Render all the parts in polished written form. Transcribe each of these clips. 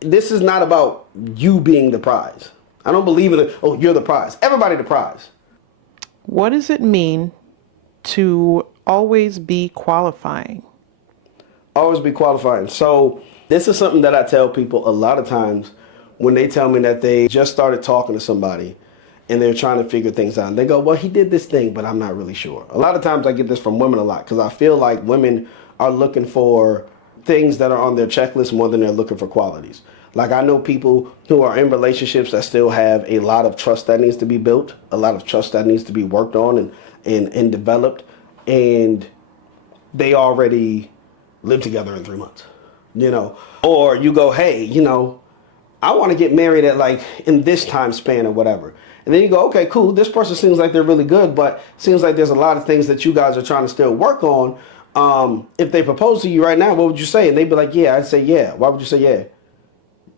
This is not about you being the prize. I don't believe in it. Oh, you're the prize. Everybody the prize. What does it mean to always be qualifying? Always be qualifying. So this is something that I tell people a lot of times when they tell me that they just started talking to somebody and they're trying to figure things out. And they go, well, he did this thing, but I'm not really sure. A lot of times I get this from women a lot because I feel like women are looking for things that are on their checklist more than they're looking for qualities. Like I know people who are in relationships that still have a lot of trust that needs to be built, a lot of trust that needs to be worked on and developed. And they already live together in 3 months, or you go, hey, I want to get married at like in this time span or whatever. And then you go, okay, cool. This person seems like they're really good, but seems like there's a lot of things that you guys are trying to still work on. If they propose to you right now, what would you say? And they'd be like, yeah, I'd say, yeah. Why would you say, yeah?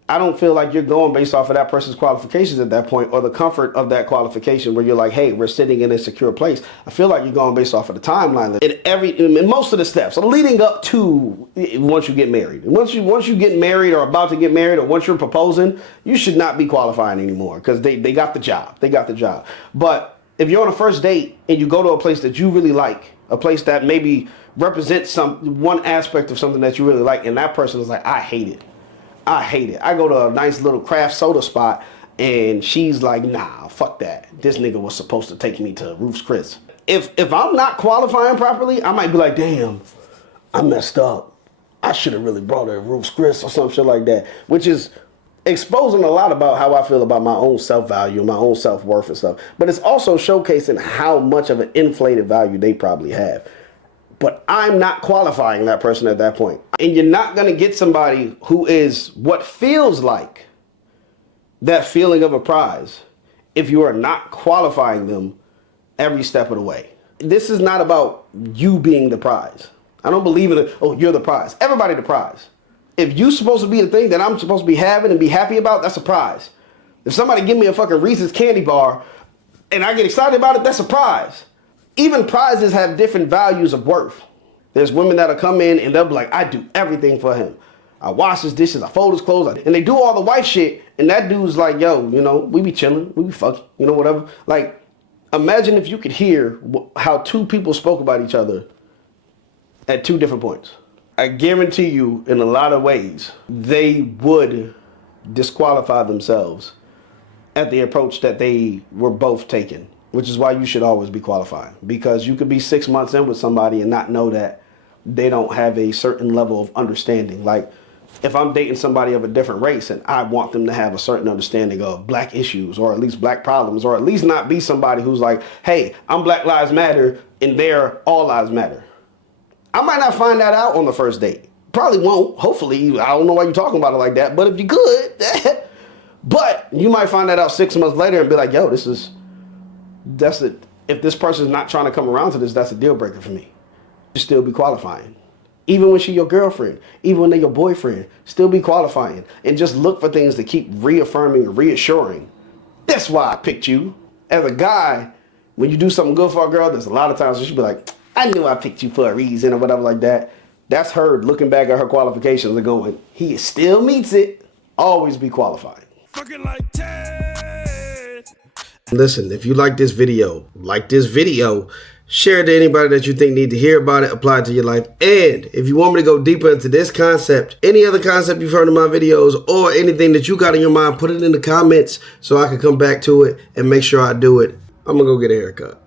I don't feel like you're going based off of that person's qualifications at that point or the comfort of that qualification where you're like, hey, we're sitting in a secure place. I feel like you're going based off of the timeline in most of the steps leading up to once you get married. Once you get married or about to get married or once you're proposing, you should not be qualifying anymore because they got the job. They got the job. But if you're on a first date and you go to a place that you really like, a place that maybe represents one aspect of something that you really like, and that person is like, I hate it. I go to a nice little craft soda spot and she's like, nah, fuck that. This nigga was supposed to take me to Ruth's Chris. If I'm not qualifying properly, I might be like, damn, I messed up. I should have really brought her to Ruth's Chris or some shit like that, which is exposing a lot about how I feel about my own self-value, my own self-worth and stuff. But it's also showcasing how much of an inflated value they probably have. But I'm not qualifying that person at that point. And you're not going to get somebody who is what feels like that feeling of a prize if you are not qualifying them every step of the way. This is not about you being the prize. I don't believe in it. Oh, you're the prize. Everybody the prize. If you're supposed to be the thing that I'm supposed to be having and be happy about, that's a prize. If somebody give me a fucking Reese's candy bar and I get excited about it, that's a prize. Even prizes have different values of worth. There's women that'll come in and they'll be like, I do everything for him. I wash his dishes, I fold his clothes, and they do all the wife shit. And that dude's like, yo, we be chilling, we be fucking, whatever. Like, imagine if you could hear how two people spoke about each other at two different points. I guarantee you, in a lot of ways, they would disqualify themselves at the approach that they were both taking. Which is why you should always be qualifying. Because you could be 6 months in with somebody and not know that they don't have a certain level of understanding. Like, if I'm dating somebody of a different race and I want them to have a certain understanding of black issues or at least black problems or at least not be somebody who's like, hey, I'm Black Lives Matter and they're All Lives Matter. I might not find that out on the first date. Probably won't. Hopefully. I don't know why you're talking about it like that. But if you could, but you might find that out 6 months later and be like, yo, that's it. If this person's not trying to come around to this, that's a deal breaker for me. You still be qualifying. Even when she's your girlfriend, even when they're your boyfriend, still be qualifying. And just look for things to keep reaffirming and reassuring. That's why I picked you. As a guy, when you do something good for a girl, there's a lot of times she'll be like, I knew I picked you for a reason or whatever like that. That's her looking back at her qualifications and going, he still meets it. Always be qualifying. Fucking like Ted. Listen, if you like this video, share it to anybody that you think need to hear about it, apply it to your life. And if you want me to go deeper into this concept, any other concept you've heard in my videos, or anything that you got in your mind, put it in the comments so I can come back to it and make sure I do it. I'm going to go get a haircut.